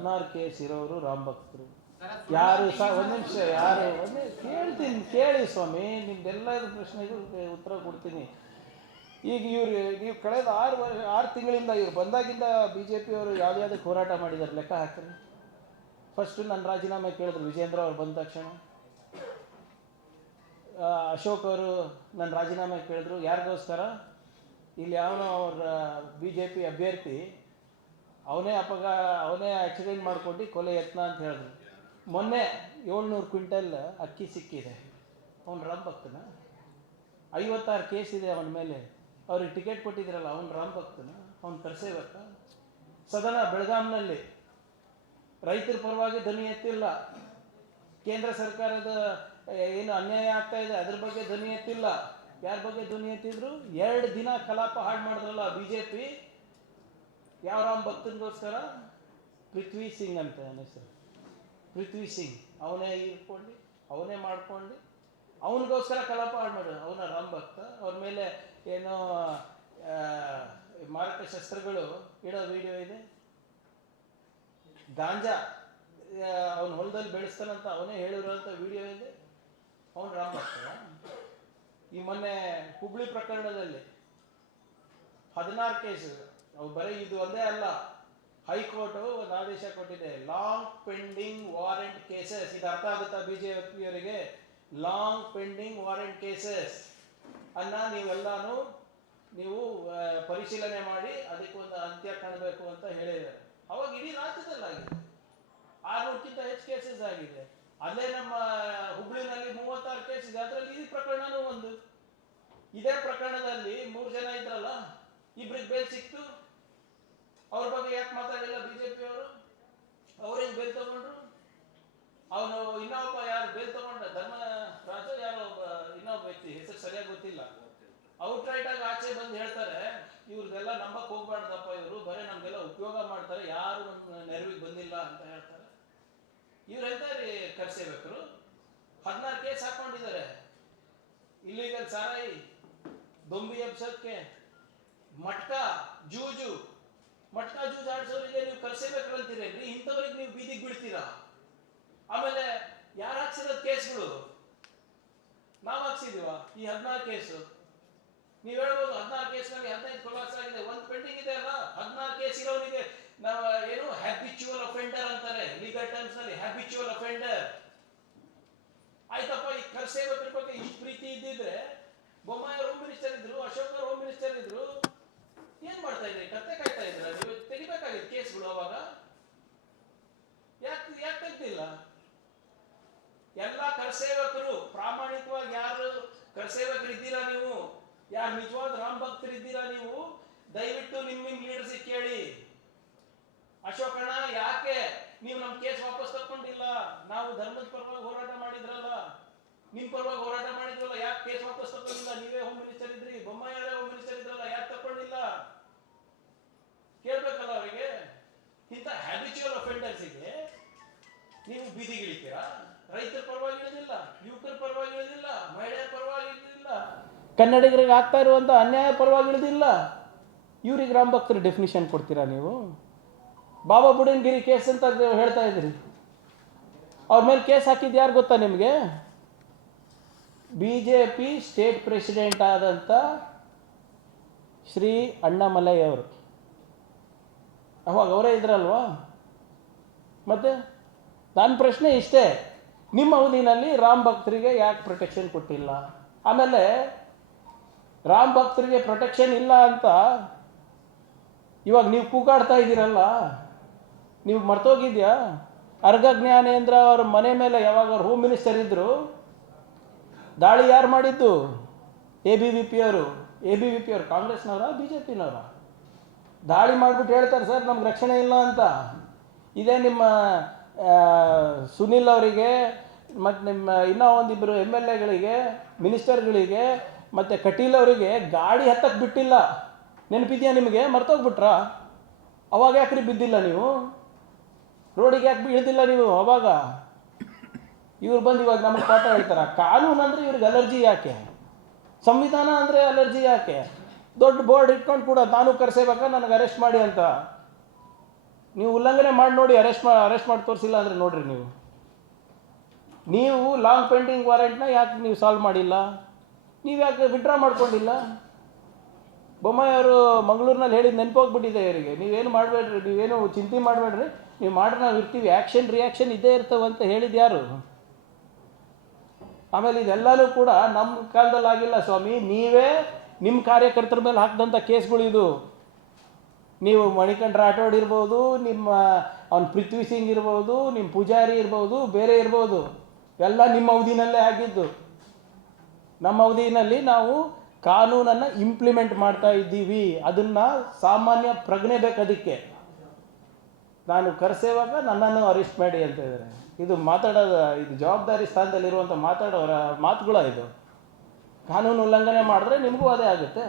16 case ಇರೋರು ರಾಮ್ ಭಕ್ತರು ಯಾರು ಒಂದು ನಿಮಿಷ ಯಾರು ಕೇಳ್ತೀನಿ ಕೇಳಿ ಸ್ವಾಮಿ, ನಿಮ್ದೆಲ್ಲ ಪ್ರಶ್ನೆಗೂ ಉತ್ತರ ಕೊಡ್ತೀನಿ. ಈಗ ನೀವು ಕಳೆದ 6 ತಿಂಗಳಿಂದ ಇವ್ರು ಬಂದಾಗಿಂದ BJP ಅವರು ಯಾವುದಕ್ಕೆ ಹೋರಾಟ ಮಾಡಿದ್ದಾರೆ ಲೆಕ್ಕ ಹಾಕ್ರಿ. ಫಸ್ಟ್ ನನ್ನ ರಾಜೀನಾಮೆ ಕೇಳಿದ್ರು ವಿಜೇಂದ್ರ ಅವ್ರು ಬಂದ ತಕ್ಷಣ. ಅಶೋಕ್ ಅವರು ನನ್ನ ರಾಜೀನಾಮೆ ಕೇಳಿದ್ರು. ಯಾರಿಗೋಸ್ಕರ? ಇಲ್ಲಿ ಯಾವನೋ ಅವ್ರ BJP ಅಭ್ಯರ್ಥಿ ಅವನೇ ಆಕ್ಸಿಡೆಂಟ್ ಮಾಡ್ಕೊಂಡು ಕೊಲೆ ಯತ್ನ ಅಂತ ಹೇಳಿದ್ರು. ಮೊನ್ನೆ 700 ಕ್ವಿಂಟಲ್ ಅಕ್ಕಿ ಸಿಕ್ಕಿದೆ. ಅವನು ರಾಮ್ ಭಕ್ತನ? 56 ಕೇಸ್ ಇದೆ ಅವನ ಮೇಲೆ. ಅವ್ರಿಗೆ ಟಿಕೆಟ್ ಕೊಟ್ಟಿದ್ರಲ್ಲ, ಅವನು ರಾಮ್ ಭಕ್ತನ? ಅವ್ನು ಕರ್ಸೇಬೇಕ? ಸದನ ಬೆಳಗಾಂನಲ್ಲಿ ರೈತರ ಪರವಾಗಿ ಧ್ವನಿ ಎತ್ತಿಲ್ಲ. ಕೇಂದ್ರ ಸರ್ಕಾರದ ಏನು ಅನ್ಯಾಯ ಆಗ್ತಾ ಇದೆ ಅದ್ರ ಬಗ್ಗೆ ಧ್ವನಿ ಎತ್ತಿಲ್ಲ. ಯಾರ ಬಗ್ಗೆ ಧ್ವನಿ ಎತ್ತಿದ್ರು? 2 ದಿನ ಕಲಾಪ ಹಾಳು ಮಾಡಿದ್ರಲ್ಲ BJP. ಯಾವ ರಾಮ್ ಭಕ್ತನಿಗೋಸ್ಕರ? ಪೃಥ್ವಿ ಸಿಂಗ್ ಅಂತ ಅವನ ಹೆಸರು, ಪೃಥ್ವಿ ಸಿಂಗ್. ಅವನೇ ಇಟ್ಕೊಂಡು ಅವನೇ ಮಾಡ್ಕೊಂಡು ಅವನಿಗೋಸ್ಕರ ಕಲಾಪ ಹಾಳು ಮಾಡಿದ್ರು. ಅವನ ರಾಮ್ ಭಕ್ತ? ಅವ್ರ ಮೇಲೆ ಏನೋ ಮಾರಕ ಶಸ್ತ್ರಗಳು ಇಡೋ ವಿಡಿಯೋ ಇದೆ. ಗಾಂಜಾ ಅವನ ಹೊಲದಲ್ಲಿ ಬೆಳೆಸ್ತಾನಂತ ಅವನೇ ಹೇಳಿರುವಂಥ ವಿಡಿಯೋ ಇದೆ. ಅವನು ರಾಮ್ ಭಕ್ತ? ಈ ಮೊನ್ನೆ ಹುಬ್ಳಿ ಪ್ರಕರಣದಲ್ಲಿ 16 ಕೇಸ್. ಅವು ಬರೀ ಇದು ಒಂದೇ ಅಲ್ಲ, ಹೈಕೋರ್ಟು ಒಂದು ಆದೇಶ ಕೊಟ್ಟಿದೆ, ಲಾಂಗ್ ಪೆಂಡಿಂಗ್ ವಾರೆಂಟ್ ಕೇಸಸ್. ಇದು ಅರ್ಥ ಆಗುತ್ತಾ BJPಯವರಿಗೆ? ಲಾಂಗ್ ಪೆಂಡಿಂಗ್ ವಾರೆಂಟ್ ಕೇಸಸ್ ಅನ್ನ ನೀವು ಪರಿಶೀಲನೆ ಮಾಡಿ ಅದಕ್ಕೊಂದು ಅಂತ್ಯ ಕಾಣಬೇಕು ಅಂತ ಹೇಳಿದ್ದಾರೆ. ಅವಾಗ ಇಡೀ ರಾಜ್ಯದಲ್ಲಾಗಿದೆ. 600ಕ್ಕಿಂತ ಹೆಚ್ಚು ಕೇಸಸ್ ಆಗಿದೆ. ಅಲ್ಲೇ ನಮ್ಮ ಹುಬ್ಳಿನಲ್ಲಿ 36 ಕೇಸ್ ಇದೆ. ಅದರಲ್ಲಿ ಈ ಪ್ರಕರಣನೂ ಒಂದು. ಇದೇ ಪ್ರಕರಣದಲ್ಲಿ 3 ಜನ ಇದ್ರಲ್ಲ, ಇಬ್ಬರಿಗೆ ಬೇಲ್ ಸಿಕ್ತು. ಅವ್ರ ಬಗ್ಗೆ ಯಾಕೆ ಮಾತಾಡಿಲ್ಲ BJPಯವರು? ಅವ್ರೇನು ಬೇಲ್ ತಗೊಂಡ್ರು? ಅವನು ಇನ್ನೊಬ್ಬ ಯಾರು ಬೇಲ್ ತಗೊಂಡ, ಧರ್ಮರಾಜ ಯಾರೋ ಇನ್ನೊಬ್ಬ ವ್ಯಕ್ತಿ, ಹೆಸರು ಸರಿಯಾಗಿ ಗೊತ್ತಿಲ್ಲ, ಔಟ್ರೈಟ್ ಆಗಿ ಆಚೆ ಬಂದು ಹೇಳ್ತಾರೆ, ಇವ್ರದೆಲ್ಲ ನಂಬಕ್ ಹೋಗ್ಬಾರ್ದಪ್ಪ, ಇವರು ಬರೀ ನಮ್ಗೆಲ್ಲ ಉಪಯೋಗ ಮಾಡ್ತಾರೆ, ಯಾರು ನೆರವಿಗೆ ಬಂದಿಲ್ಲ ಅಂತ ಹೇಳ್ತಾರೆ. ಇವ್ರು ಹೇಳ್ತಾರೆ ಕರ್ಸೇಬೇಕರು 16 ಕೇಸ್ ಹಾಕೊಂಡಿದ್ದಾರೆ. ಇಲ್ಲಿಗಲ್ ಸಾರಾಯಿ, ದೊಂಬಿ ಎಬ್ಸಕ್ಕೆ, ಮಟ್ಕಾ ಜೂಜು ಆಡ್ಸೋರಿಗೆ ನೀವು ಕರ್ಸೇಬೇಕ್ರು ಅಂತೀರೇನ್ರಿ? ಇಂಥವ್ರಿಗೆ ನೀವು ಬೀದಿಗೆ ಬಿಡ್ತೀರಾ? ಆಮೇಲೆ ಯಾರು ಹಾಕ್ಸಿರೋದು ಕೇಸ್ಗಳು? ನಾವು ಹಾಕ್ಸಿದೀವ ಈ 16 ಕೇಸು. ನೀವು ಹೇಳ್ಬೋದು 16 ಕೇಸ್ನಲ್ಲಿ 15 ಖುಲಾಸೆ ಆಗಿದೆ, ಒಂದು ಪೆಂಡಿಂಗ್ ಇದೆ ಅಲ್ಲ. 16 ಕೇಸ್ ಇರೋನಿಗೆ ನಾವು ಏನು ಹ್ಯಾಬಿಚುವಲ್ ಅಫೆಂಡರ್ ಅಂತಾರೆ ಲೀಗಲ್ ಟರ್ಮ್ಸ್ ನಲ್ಲಿ. ಹ್ಯಾಬಿಚುವಲ್ ಅಫೆಂಡರ್ ಆಯ್ತಪ್ಪ. ಈ ಕರ್ಸೇಬೇಕ್ರ ಬಗ್ಗೆ ಇಷ್ಟು ಪ್ರೀತಿ ಇದ್ದಿದ್ರೆ ಬೊಮ್ಮಾಯಿ ಹೋಮ್ ಮಿನಿಸ್ಟರ್ ಇದ್ರು, ಅಶೋಕ್ ಹೋಮ್ ಮಿನಿಸ್ಟರ್ ಇದ್ರು, ಏನ್ ಮಾಡ್ತಾ ಇದ್ರಿ? ಕತ್ತೆ ಕಾಯ್ತಾ ಇದ್ರ? ನೀವು ತೆಗಿಬೇಕಾಗಿತ್ತು ಕೇಸ್ಗಳು ಅವಾಗ. ಯಾಕೆ ತೆಗ್ದಿಲ್ಲ? ಎಲ್ಲ ಕರ್ಸೇವಕರು ಪ್ರಾಮಾಣಿಕವಾಗಿ ಯಾರು ಕರ್ಸೇವಕರು ಇದ್ದೀರಾ ನೀವು, ಯಾರು ನಿಜವಾದ ರಾಮ್ ಭಕ್ತರು ಇದ್ದೀರಾ ನೀವು, ದಯವಿಟ್ಟು ನಿಮ್ ಲೀಡರ್ಸಿಗೆ ಕೇಳಿ. ಅಶೋಕಣ್ಣ, ಯಾಕೆ ನೀವು ನಮ್ ಕೇಸ್ ವಾಪಸ್ ತಕ್ಕೊಂಡಿಲ್ಲ? ನಾವು ಧರ್ಮದ ಪರವಾಗಿ ಹೋರಾಟ ಮಾಡಿದ್ರಲ್ಲ, ನಿಮ್ ಪರವಾಗಿ ಹೋರಾಟ ಮಾಡಿದ್ರಲ್ಲ, ಯಾಕೆ ಕೇಸ್ ವಾಪಸ್ ತಕ್ಕೊಂಡಿಲ್ಲ? ನೀವೇ ಹೋಮ್ ಮಿನಿಸ್ಟರ್ ಇದ್ರಿ, ಬೊಮ್ಮಾಯಿಯವರೇ ಹೋಮ್ ಮಿನಿಸ್ಟರ್ ಇದ್ರಲ್ಲ, ಯಾಕೆ ತಕ್ಕೊಂಡಿಲ್ಲ? ಕೇಳ್ಬೇಕಲ್ಲ ಅವರಿಗೆ. ಇಂಥ ಹ್ಯಾಬಿಚುವಲ್ ಅಫೆಂಡರ್ಸಿಗೆ ನೀವು ಬೀದಿಗಿಳಿತೀರಾ? ರೈತರ ಪರವಾಗಿ ಇಳಿದಿಲ್ಲ, ಯುವಕರ ಪರವಾಗಿ ಇಳಿದಿಲ್ಲ, ಮಹಿಳೆಯರ ಪರವಾಗಿ ಇಳಿದಿಲ್ಲ, ಕನ್ನಡಿಗರಿಗೆ ಆಗ್ತಾ ಇರುವಂತ ಅನ್ಯಾಯ ಪರವಾಗಿ ಇಳಿದಿಲ್ಲ. ಇವ್ರಿಗೆ ರಾಮ್ ಭಕ್ತರು ಡೆಫಿನಿಷನ್ ಕೊಡ್ತೀರಾ ನೀವು? ಬಾಬಾ ಬುಡನ್ಗಿರಿ ಕೇಸ್ ಅಂತ ಹೇಳ್ತಾ ಇದ್ರಿ. ಅವ್ರ ಮೇಲೆ ಕೇಸ್ ಹಾಕಿದ್ದು ಯಾರು ಗೊತ್ತಾ ನಿಮಗೆ? BJP ಸ್ಟೇಟ್ ಪ್ರೆಸಿಡೆಂಟ್ ಆದಂಥ ಶ್ರೀ ಅಣ್ಣಾಮಲೈ ಅವರು. ಅವಾಗ ಅವರೇ ಇದ್ರಲ್ವಾ? ಮತ್ತೆ ನನ್ನ ಪ್ರಶ್ನೆ ಇಷ್ಟೇ, ನಿಮ್ಮ ಅವಧಿನಲ್ಲಿ ರಾಮ್ ಭಕ್ತರಿಗೆ ಯಾಕೆ ಪ್ರೊಟೆಕ್ಷನ್ ಕೊಟ್ಟಿಲ್ಲ? ಆಮೇಲೆ ರಾಮ್ ಭಕ್ತರಿಗೆ ಪ್ರೊಟೆಕ್ಷನ್ ಇಲ್ಲ ಅಂತ ಇವಾಗ ನೀವು ಕೂಗಾಡ್ತಾ ಇದ್ದೀರಲ್ಲ, ನೀವು ಮರ್ತೋಗಿದ್ಯಾ? ಅರ್ಗ ಜ್ಞಾನೇಂದ್ರ ಅವ್ರ ಮನೆ ಮೇಲೆ ಯಾವಾಗ ಅವ್ರು ಹೋಮ್ ಮಿನಿಸ್ಟರ್ ಇದ್ರು, ದಾಳಿ ಯಾರು ಮಾಡಿದ್ದು? ABVP ಅವರು ಕಾಂಗ್ರೆಸ್ನವರ BJPನವರ? ದಾಳಿ ಮಾಡಿಬಿಟ್ಟು ಹೇಳ್ತಾರೆ ಸರ್ ನಮ್ಗೆ ರಕ್ಷಣೆ ಇಲ್ಲ ಅಂತ. ಇದೇ ನಿಮ್ಮ ಸುನಿಲ್ ಅವರಿಗೆ ಮತ್ತು ನಿಮ್ಮ ಇನ್ನೂ ಒಂದಿಬ್ಬರು MLAಗಳಿಗೆ, ಮಿನಿಸ್ಟರ್ಗಳಿಗೆ ಮತ್ತು ಕಟೀಲ್ ಅವರಿಗೆ ಗಾಡಿ ಹತ್ತಕ್ಕೆ ಬಿಟ್ಟಿಲ್ಲ. ನೆನಪಿದೆಯಾ ನಿಮಗೆ? ಮರ್ತೋಗ್ಬಿಟ್ರಾ? ಅವಾಗ ಯಾಕ್ರಿ ಬಿದ್ದಿಲ್ಲ ನೀವು? ರೋಡಿಗೆ ಯಾಕೆ ಇಳಿದಿಲ್ಲ ನೀವು ಅವಾಗ? ಇವ್ರು ಬಂದು ಇವಾಗ ನಮಗೆ ಪಾಠ ಹೇಳ್ತಾರೆ. ಕಾನೂನು ಅಂದರೆ ಇವ್ರಿಗೆ ಅಲರ್ಜಿ ಯಾಕೆ? ಸಂವಿಧಾನ ಅಂದರೆ ಅಲರ್ಜಿ ಯಾಕೆ? ದೊಡ್ಡ ಬೋರ್ಡ್ ಇಟ್ಕೊಂಡು ಕೂಡ ನಾನು ಕರೆಸಬೇಕಾ ನನಗೆ ಅರೆಸ್ಟ್ ಮಾಡಿ ಅಂತ. ನೀವು ಉಲ್ಲಂಘನೆ ಮಾಡಿ ನೋಡಿ, ಅರೆಸ್ಟ್ ಮಾಡಿ ತೋರಿಸಿಲ್ಲ ಅಂದರೆ ನೋಡ್ರಿ ನೀವು ಲಾಂಗ್ ಪೆಂಡಿಂಗ್ ವಾರೆಂಟ್ನ ಯಾಕೆ ನೀವು ಸಾಲ್ವ್ ಮಾಡಿಲ್ಲ? ನೀವು ಯಾಕೆ ವಿಡ್ರಾ ಮಾಡ್ಕೊಂಡಿಲ್ಲ? ಬೊಮ್ಮಾಯಿ ಅವರು ಮಂಗಳೂರಿನಲ್ಲಿ ಹೇಳಿದ್ದು ನೆನಪೋಗ್ಬಿಟ್ಟಿದೆ ಇವರಿಗೆ. ನೀವೇನು ಮಾಡಬೇಡ್ರಿ, ನೀವೇನು ಚಿಂತೆ ಮಾಡಬೇಡ್ರಿ, ನೀವು ಮಾಡ್ರೆ ನಾವು ಇರ್ತೀವಿ, ಆ್ಯಕ್ಷನ್ ರಿಯಾಕ್ಷನ್ ಇದ್ದೇ ಇರ್ತವಂತ ಹೇಳಿದ್ದು ಯಾರು? ಆಮೇಲೆ ಇದೆಲ್ಲನೂ ಕೂಡ ನಮ್ಮ ಕಾಲದಲ್ಲಿ ಆಗಿಲ್ಲ ಸ್ವಾಮಿ, ನೀವೇ ನಿಮ್ಮ ಕಾರ್ಯಕರ್ತರ ಮೇಲೆ ಹಾಕಿದಂಥ ಕೇಸ್ಗಳು ಇದು. ನೀವು ಮಣಿಕಂಠ ರಾಠೋಡ್ ಇರ್ಬೋದು, ಅವ್ನು ಪೃಥ್ವಿ ಸಿಂಗ್ ಇರ್ಬೋದು, ನಿಮ್ಮ ಪೂಜಾರಿ ಇರ್ಬೋದು, ಬೇರೆ ಇರ್ಬೋದು, ಎಲ್ಲ ನಿಮ್ಮ ಅವಧಿನಲ್ಲೇ ಆಗಿದ್ದು. ನಮ್ಮ ಅವಧಿನಲ್ಲಿ ನಾವು ಕಾನೂನನ್ನು ಇಂಪ್ಲಿಮೆಂಟ್ ಮಾಡ್ತಾ ಇದ್ದೀವಿ. ಅದನ್ನು ಸಾಮಾನ್ಯ ಪ್ರಜ್ಞೆ ಬೇಕು. ಅದಕ್ಕೆ ನಾನು ಕರೆಸುವಾಗ ನನ್ನನ್ನು ಅರೆಸ್ಟ್ ಮಾಡಿ ಅಂತ ಇದ್ದಾರೆ. ಇದು ಇದು ಜವಾಬ್ದಾರಿ ಸ್ಥಾನದಲ್ಲಿರುವಂಥ ಮಾತಾಡೋರ ಮಾತುಗಳ ಇದು. ಕಾನೂನು ಉಲ್ಲಂಘನೆ ಮಾಡಿದ್ರೆ ನಿಮಗೂ ಅದೇ ಆಗುತ್ತೆ.